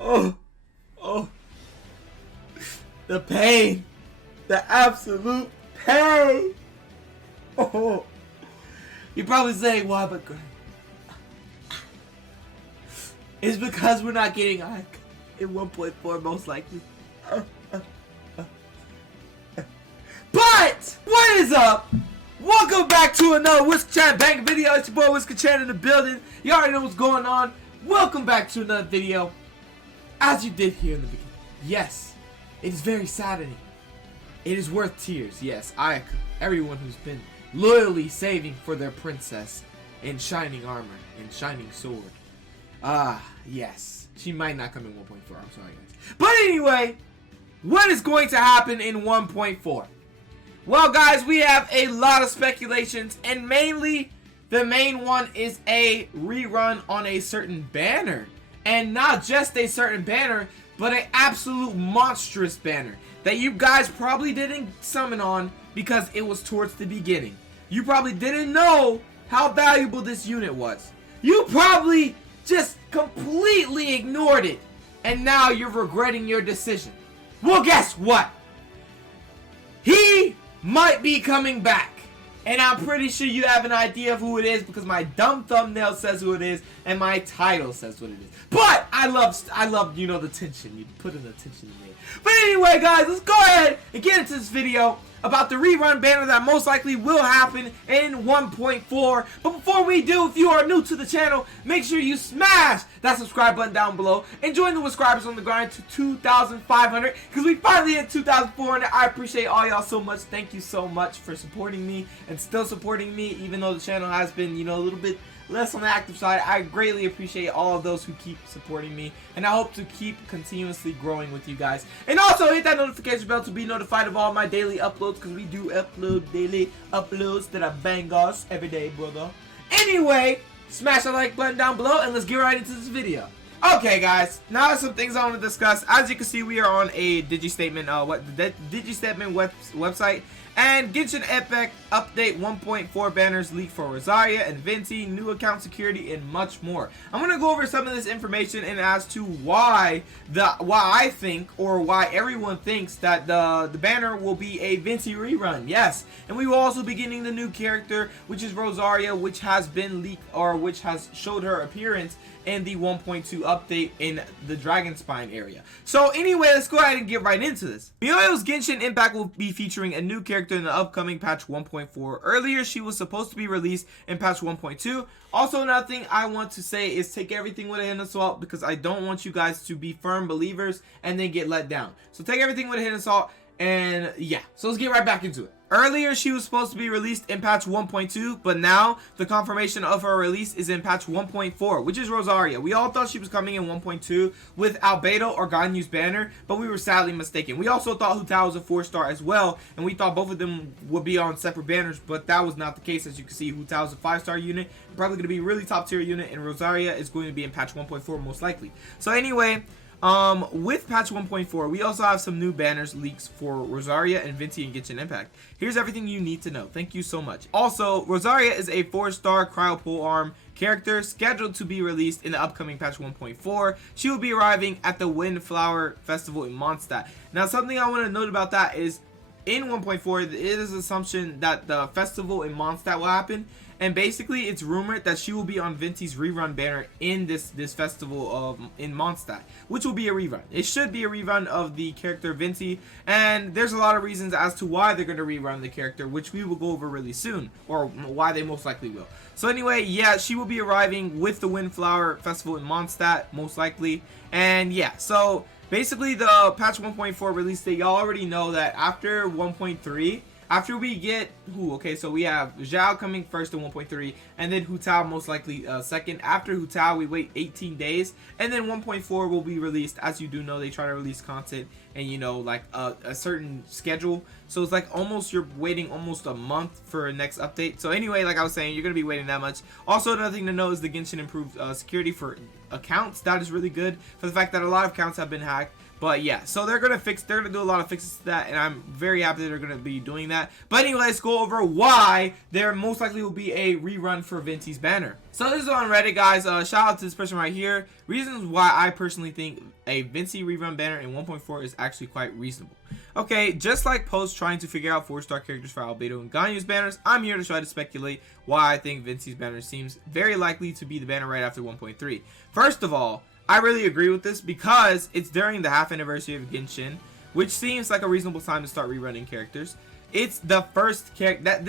Oh, oh, the pain, the absolute pain. Oh, you're probably saying, why, but Greg? It's because we're not getting Ike in 1.4 most likely. But, what is up? Welcome back to another Whisker Chat Bank video. It's your boy Whisker Chat in the building. You already know what's going on. Welcome back to another video. As you did here in the beginning, yes, it is very saddening. It is worth tears. Yes, Ike, everyone who's been loyally saving for their princess in shining armor and shining sword. Yes, she might not come in 1.4. I'm sorry, guys. But anyway, what is going to happen in 1.4? Well, guys, we have a lot of speculations, and mainly the main one is a rerun on a certain banner. And not just a certain banner, but an absolute monstrous banner that you guys probably didn't summon on because it was towards the beginning. You probably didn't know how valuable this unit was. You probably just completely ignored it, and now you're regretting your decision. Well, guess what? He might be coming back, and I'm pretty sure you have an idea of who it is because my dumb thumbnail says who it is and my title says what it is. But I love you know, the tension. You put in the tension in there. But anyway, guys, let's go ahead and get into this video about the rerun banner that most likely will happen in 1.4. But before we do, if you are new to the channel, make sure you smash that subscribe button down below and join the subscribers on the grind to 2,500 because we finally hit 2,400. I appreciate all y'all so much. Thank you so much for supporting me and still supporting me, even though the channel has been, you know, a little bit less on the active side. I greatly appreciate all of those who keep supporting me, and I hope to keep continuously growing with you guys. And also hit that notification bell to be notified of all my daily uploads, because we do upload daily uploads that are bangos every day, brother. Anyway, smash the like button down below and let's get right into this video. Okay, guys, now some things I want to discuss. As you can see, we are on a DigiStatement website. And Genshin Epic Update 1.4 banners leaked for Rosaria and Venti, new account security, and much more. I'm going to go over some of this information and as to why I think, or why everyone thinks that the banner will be a Venti rerun. Yes, and we will also be getting the new character, which is Rosaria, which has been leaked, or which has showed her appearance in the 1.2 update in the Dragon Spine area. So anyway, let's go ahead and get right into this. Miyoyo's Genshin Impact will be featuring a new character in the upcoming patch 1.4. Earlier, she was supposed to be released in patch 1.2. Also, another thing I want to say is take everything with a hint of salt, because I don't want you guys to be firm believers and then get let down. So take everything with a hint of salt, and yeah, so let's get right back into it. Earlier, she was supposed to be released in patch 1.2, but now the confirmation of her release is in patch 1.4, which is Rosaria. We all thought she was coming in 1.2 with Albedo or Ganyu's banner, but we were sadly mistaken. We also thought Hu Tao was a 4-star as well, and we thought both of them would be on separate banners, but that was not the case. As you can see, Hu Tao is a 5-star unit, probably going to be a really top tier unit, and Rosaria is going to be in patch 1.4 most likely. So anyway, with patch 1.4, we also have some new banners leaks for Rosaria and Venti and Genshin Impact. Here's everything you need to know. Thank you so much. Also, Rosaria is a 4-star cryo pole arm character scheduled to be released in the upcoming patch 1.4. She will be arriving at the Windflower Festival in Mondstadt. Now, something I want to note about that is in 1.4, it is an assumption that the festival in Mondstadt will happen. And basically, it's rumored that she will be on Venti's rerun banner in this festival in Mondstadt, which will be a rerun. It should be a rerun of the character Venti, and there's a lot of reasons as to why they're going to rerun the character, which we will go over really soon, or why they most likely will. So anyway, yeah, she will be arriving with the Windflower Festival in Mondstadt, most likely. And yeah, so basically the patch 1.4 release date, y'all already know that after 1.3, after we get okay, so we have Zhao coming first in 1.3, and then Hu Tao most likely second. After Hu Tao, we wait 18 days, and then 1.4 will be released. As you do know, they try to release content and, you know, like a certain schedule. So it's like almost, you're waiting almost a month for a next update. So anyway, like I was saying, you're going to be waiting that much. Also, another thing to know is the Genshin improved security for accounts. That is really good for the fact that a lot of accounts have been hacked. But yeah, so they're gonna do a lot of fixes to that, and I'm very happy that they're gonna be doing that. But anyway, let's go over why there most likely will be a rerun for Venti's banner. So this is on Reddit, guys. Shout out to this person right here. Reasons why I personally think a Venti rerun banner in 1.4 is actually quite reasonable. Okay, just like posts trying to figure out 4-star characters for Albedo and Ganyu's banners, I'm here to try to speculate why I think Venti's banner seems very likely to be the banner right after 1.3. First of all, I really agree with this because it's during the half anniversary of Genshin, which seems like a reasonable time to start rerunning characters. It's the first character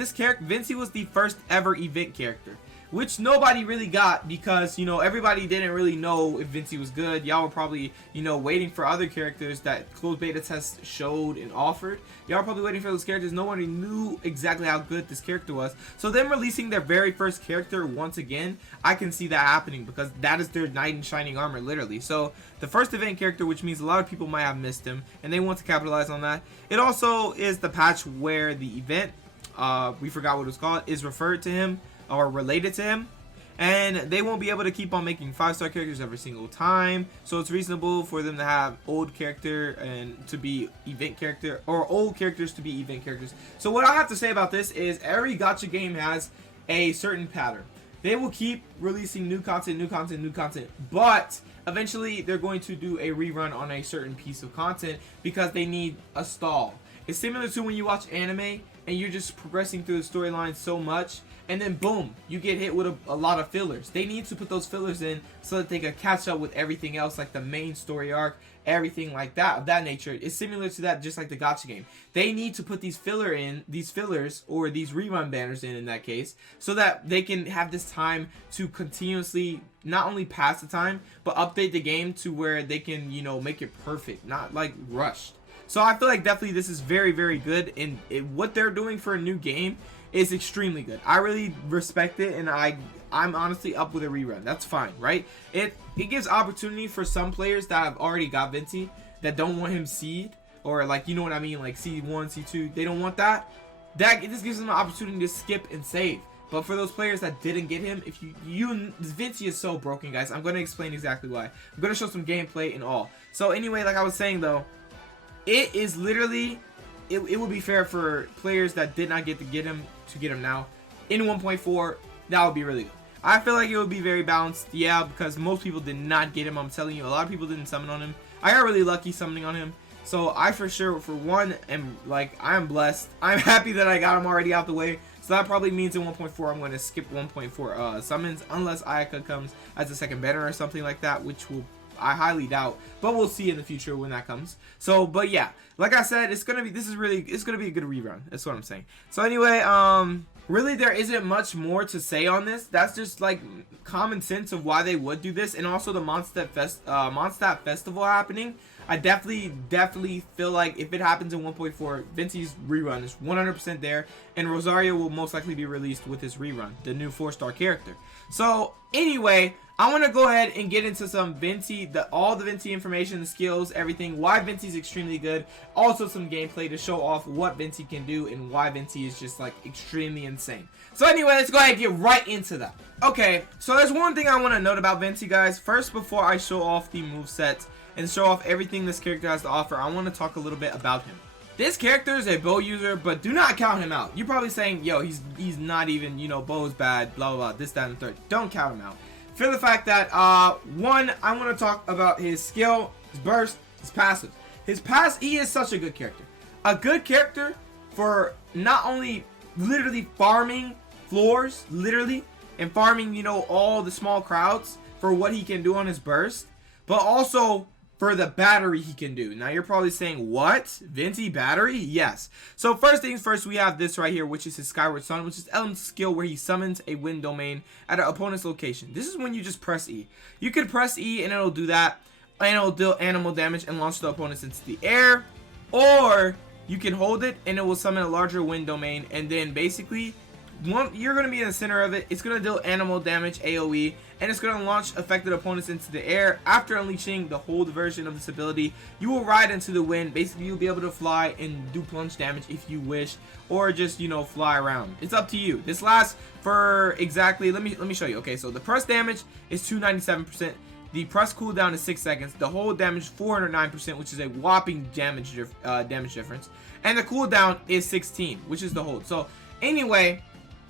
Venti was the first ever event character, which nobody really got because, you know, everybody didn't really know if Venti was good. Y'all were probably, you know, waiting for other characters that closed beta tests showed and offered. Y'all were probably waiting for those characters. No one knew exactly how good this character was. So them releasing their very first character once again, I can see that happening because that is their knight in shining armor, literally. So the first event character, which means a lot of people might have missed him, and they want to capitalize on that. It also is the patch where the event, we forgot what it was called, is referred to him or related to him, and they won't be able to keep on making 5-star characters every single time, so it's reasonable for them to have old character and to be event character, or old characters to be event characters. So what I have to say about this is every gacha game has a certain pattern. They will keep releasing new content, but eventually they're going to do a rerun on a certain piece of content because they need a stall. It's similar to when you watch anime and you're just progressing through the storyline so much, and then boom, you get hit with a lot of fillers. They need to put those fillers in so that they can catch up with everything else, like the main story arc, everything like that, of that nature. It's similar to that, just like the gacha game. They need to put these fillers or these rerun banners in that case, so that they can have this time to continuously not only pass the time, but update the game to where they can, you know, make it perfect, not like rushed. So I feel like definitely this is very, very good, and what they're doing for a new game is extremely good. I really respect it, and I'm honestly up with a rerun. That's fine, right? It gives opportunity for some players that have already got Venti that don't want him seed, or like, you know what I mean, like C1, C2. They don't want that. This gives them an opportunity to skip and save. But for those players that didn't get him, if Venti is so broken, guys. I'm going to explain exactly why. I'm going to show some gameplay and all. So anyway, like I was saying though, it is literally, it would be fair for players that did not get him to get him now in 1.4. That would be really good. I feel like it would be very balanced, yeah, because most people did not get him. I'm telling you, a lot of people didn't summon on him. I got really lucky summoning on him, so I for sure, for one, am like, I'm blessed. I'm happy that I got him already out the way. So that probably means in 1.4 I'm going to skip 1.4 summons unless Ayaka comes as a second banner or something like that, which will, I highly doubt, but we'll see in the future when that comes. So, but yeah, like I said, it's gonna be a good rerun. That's what I'm saying. So anyway, really there isn't much more to say on this. That's just like common sense of why they would do this, and also the Mondstadt Festival happening. I definitely feel like if it happens in 1.4, Venti's rerun is 100% there, and Rosario will most likely be released with his rerun, the new 4-star character. So anyway, I want to go ahead and get into some Venti, all the Venti information, the skills, everything, why Venti is extremely good, also some gameplay to show off what Venti can do and why Venti is just like extremely insane. So anyway, let's go ahead and get right into that. Okay, so there's one thing I want to note about Venti, guys. First, before I show off the moveset and show off everything this character has to offer, I want to talk a little bit about him. This character is a bow user, but do not count him out. You're probably saying, yo, he's not even, you know, bow's bad, blah, blah, blah, this, that, and the third. Don't count him out. For the fact that, one, I want to talk about his skill, his burst, his passive. He is such a good character. A good character for not only literally farming floors, literally, and farming, you know, all the small crowds for what he can do on his burst, but also for the battery he can do. Now you're probably saying, what? Venti battery? Yes. So first things first, we have this right here, which is his Skyward Sun, which is Element's skill where he summons a wind domain at an opponent's location. This is when you just press E. You could press E and it'll do that, and it'll deal animal damage and launch the opponents into the air, or you can hold it and it will summon a larger wind domain, and then basically you're going to be in the center of it. It's going to deal animal damage, AoE, and it's going to launch affected opponents into the air. After unleashing the hold version of this ability, you will ride into the wind. Basically, you'll be able to fly and do plunge damage if you wish, or just, you know, fly around. It's up to you. This lasts for exactly, let me show you. Okay, so the press damage is 297%. The press cooldown is 6 seconds. The hold damage 409%, which is a whopping damage difference. And the cooldown is 16, which is the hold. So anyway,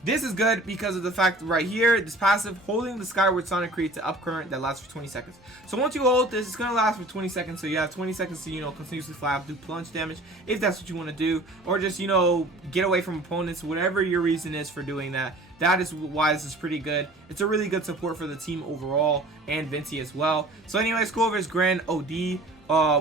This is good because of the fact right here, this passive, holding the Skyward Sonic creates an up current that lasts for 20 seconds. So once you hold this, it's going to last for 20 seconds. So you have 20 seconds to, continuously fly up, do plunge damage if that's what you want to do. Or just, get away from opponents, whatever your reason is for doing that. That is why this is pretty good. It's a really good support for the team overall and Venti as well. So anyway, let's go over his Grand OD.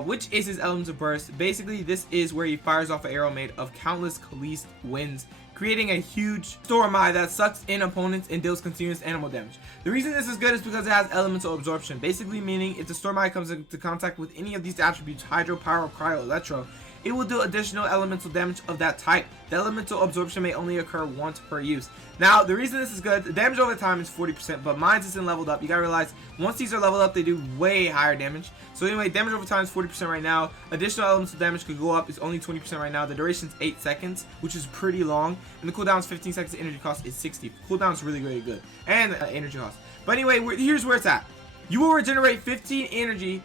Which is his Elements of Burst. Basically, this is where he fires off an arrow made of countless Khalees winds, creating a huge storm eye that sucks in opponents and deals continuous animal damage. The reason this is good is because it has elemental absorption, basically meaning if the storm eye comes into contact with any of these attributes, Hydro, Pyro, Cryo, Electro, it will do additional elemental damage of that type. The elemental absorption may only occur once per use. Now, the reason this is good, the damage over time is 40%, but mine isn't leveled up. You gotta realize, once these are leveled up, they do way higher damage. So anyway, damage over time is 40% right now. Additional elemental damage could go up. It's only 20% right now. The duration is 8 seconds, which is pretty long. And the cooldown is 15 seconds. The energy cost is 60. Cooldown is really, really good. And energy cost. But anyway, here's where it's at. You will regenerate 15 energy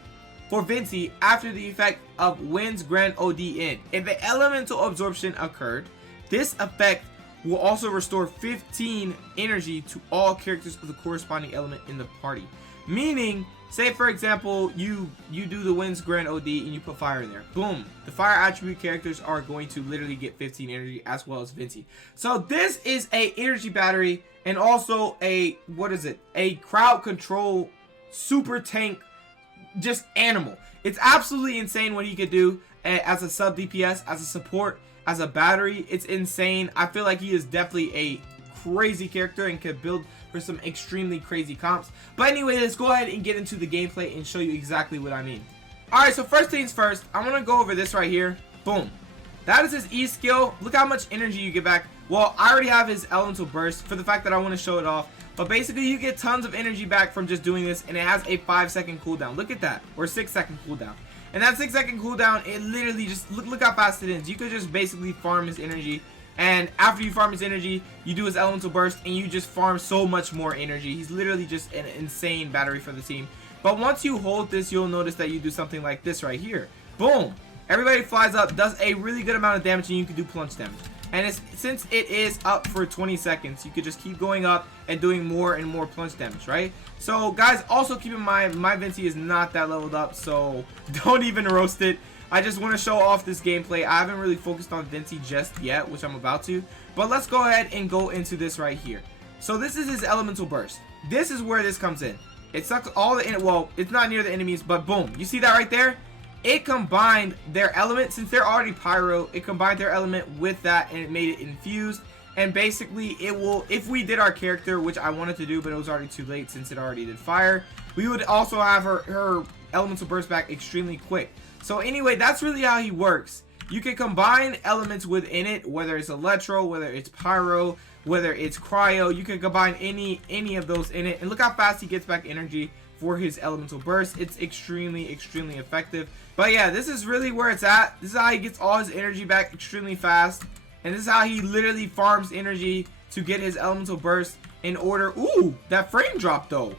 for Venti after the effect of Wind's Grand OD in. If the elemental absorption occurred, this effect will also restore 15 energy to all characters of the corresponding element in the party. Meaning, say for example, you do the Wind's Grand OD and you put fire in there. Boom. The fire attribute characters are going to literally get 15 energy as well as Venti. So this is a energy battery and also a, a crowd control super tank just animal. It's absolutely insane what he could do as a sub DPS, as a support, as a battery. It's insane. I feel like he is definitely a crazy character and could build for some extremely crazy comps. But anyway, let's go ahead and get into the gameplay and show you exactly what I mean. Alright, so first things first, I'm going to go over this right here. Boom. That is his E skill. Look how much energy you get back. Well, I already have his elemental burst for the fact that I want to show it off. But basically, you get tons of energy back from just doing this, and it has a 5-second cooldown. Look at that, or 6-second cooldown. And that 6-second cooldown, it literally just, look how fast it is. You could just basically farm his energy, and after you farm his energy, you do his elemental burst, and you just farm so much more energy. He's literally just an insane battery for the team. But once you hold this, you'll notice that you do something like this right here. Boom! Everybody flies up, does a really good amount of damage, and you can do plunge damage. And since it is up for 20 seconds, you could just keep going up and doing more and more plunge damage, right? So, guys, also keep in mind, my Venti is not that leveled up, so don't even roast it. I just want to show off this gameplay. I haven't really focused on Venti just yet, which I'm about to. But let's go ahead and go into this right here. So, this is his elemental burst. This is where this comes in. It sucks all the, well, it's not near the enemies, but boom. You see that right there? It combined their element, since they're already pyro, it combined their element with that and it made it infused. And basically it will, if we did our character, which I wanted to do, but it was already too late since it already did fire, we would also have her elemental burst back extremely quick. So anyway, that's really how he works. You can combine elements within it, whether it's electro, whether it's pyro, whether it's cryo. You can combine any of those in it. And look how fast he gets back energy for his elemental burst. It's extremely effective. But yeah, this is really where it's at. This is how he gets all his energy back extremely fast. And this is how he literally farms energy to get his elemental burst in order. Ooh, that frame drop though.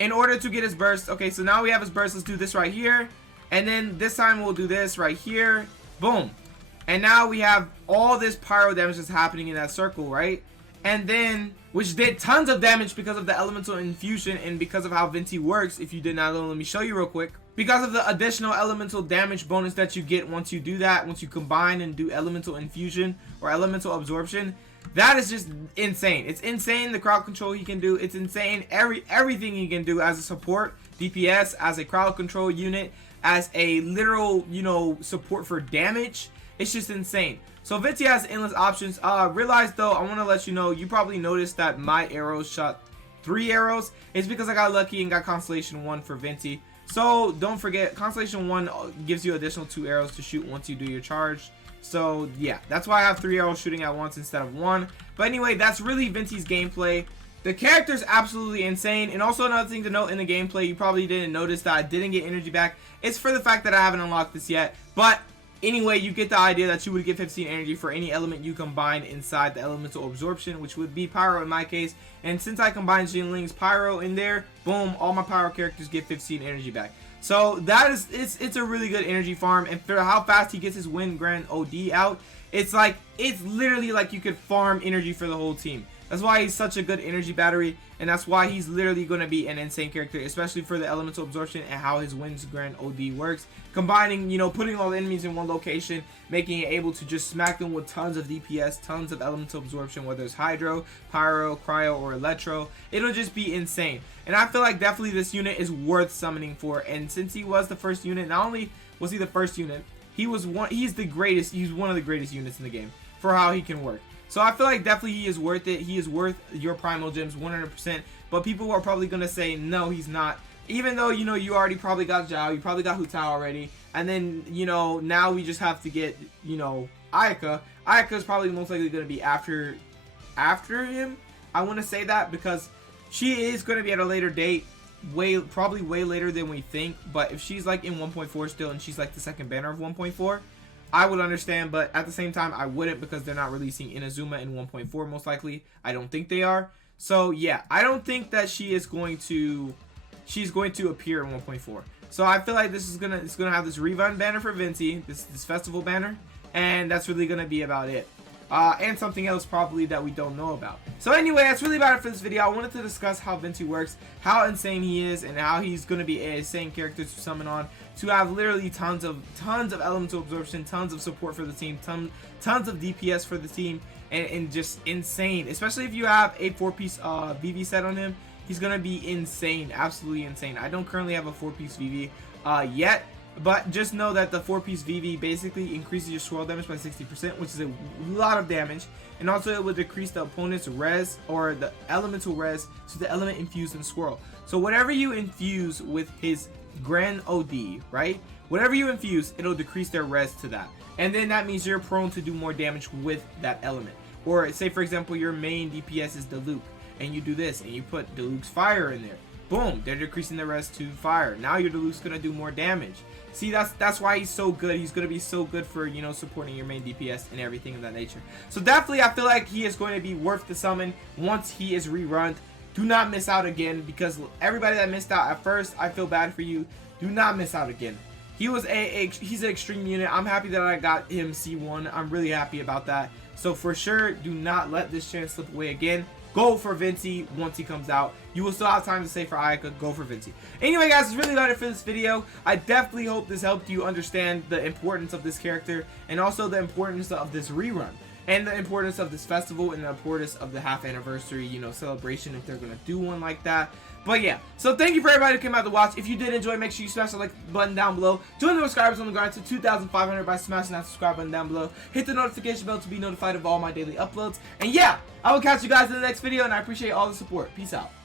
In order to get his burst. Okay, so now we have his burst. Let's do this right here. And then this time we'll do this right here. Boom. And now we have all this pyro damage that's happening in that circle, right? And then, which did tons of damage because of the elemental infusion and because of how Venti works. If you did not know, let me show you real quick. Because of the additional elemental damage bonus that you get once you do that, once you combine and do elemental infusion or elemental absorption, that is just insane. It's insane the crowd control he can do. It's insane everything he can do as a support, DPS, as a crowd control unit, as a literal, support for damage. It's just insane. So Venti has endless options. Realize though, I want to let you know, you probably noticed that my arrows shot 3 arrows. It's because I got lucky and got Constellation 1 for Venti. So don't forget, Constellation 1 gives you additional 2 arrows to shoot once you do your charge. So yeah, that's why I have 3 arrows shooting at once instead of 1. But anyway, that's really Venti's gameplay. The character is absolutely insane. And also another thing to note in the gameplay, you probably didn't notice that I didn't get energy back. It's for the fact that I haven't unlocked this yet. But anyway, you get the idea that you would get 15 energy for any element you combine inside the elemental absorption, which would be pyro in my case. And since I combined Jinling's pyro in there, boom, all my pyro characters get 15 energy back. So that is, it's a really good energy farm. And for how fast he gets his Wind Grand OD out, it's like, it's literally like you could farm energy for the whole team. That's why he's such a good energy battery, and that's why he's literally going to be an insane character, especially for the elemental absorption and how his Wind's Grand OD works. Combining, you know, putting all the enemies in one location, making it able to just smack them with tons of DPS, tons of elemental absorption, whether it's Hydro, Pyro, Cryo, or Electro. It'll just be insane. And I feel like definitely this unit is worth summoning for, and since he was the first unit, not only was he the first unit, he's the greatest, he's one of the greatest units in the game for how he can work. So I feel like definitely he is worth it. He is worth your primal gems 100%. But people are probably going to say, no, he's not. Even though, you know, you already probably got Zhao. You probably got Hu Tao already. And then, you know, now we just have to get, you know, Ayaka. Ayaka is probably most likely going to be after him. I want to say that because she is going to be at a later date. Probably way later than we think. But if she's like in 1.4 still and she's like the second banner of 1.4, I would understand, but at the same time, I wouldn't because they're not releasing Inazuma in 1.4 most likely. I don't think they are. So yeah, I don't think that she's going to appear in 1.4. So I feel like it's gonna have this RERUN banner for Venti, this festival banner, and that's really gonna be about it. And something else probably that we don't know about. So anyway, that's really about it for this video. I wanted to discuss how Venti works, how insane he is, and how he's going to be an insane character to summon on, to have literally tons of elemental absorption, tons of support for the team, tons of DPS for the team, and just insane. Especially if you have a 4-piece VV set on him, he's going to be insane, absolutely insane. I don't currently have a 4-piece VV yet. But just know that the 4-piece VV basically increases your swirl damage by 60%, which is a lot of damage. And also it will decrease the opponent's res, or the elemental res, to the element infused in swirl. So whatever you infuse with his Grand OD, right? Whatever you infuse, it'll decrease their res to that. And then that means you're prone to do more damage with that element. Or say for example your main DPS is Diluc, and you do this, and you put Diluc's fire in there. Boom, they're decreasing the res to fire. Now your Diluc's gonna do more damage. See, that's why he's so good. He's gonna be so good for, you know, supporting your main DPS and everything of that nature. So definitely, I feel like he is going to be worth the summon once he is rerun. Do not miss out again, because everybody that missed out at first, I feel bad for you. Do not miss out again. He's an extreme unit. I'm happy that I got him C1. I'm really happy about that. So for sure, do not let this chance slip away again. Go for Venti once he comes out. You will still have time to save for Ayaka. Go for Venti. Anyway, guys, that's really about it for this video. I definitely hope this helped you understand the importance of this character, and also the importance of this rerun, and the importance of this festival, and the importance of the half anniversary, you know, celebration, if they're gonna do one like that. But yeah, so thank you for everybody who came out to watch. If you did enjoy, make sure you smash the like button down below. Join the subscribers on the grind to 2,500 by smashing that subscribe button down below. Hit the notification bell to be notified of all my daily uploads. And yeah, I will catch you guys in the next video, and I appreciate all the support. Peace out.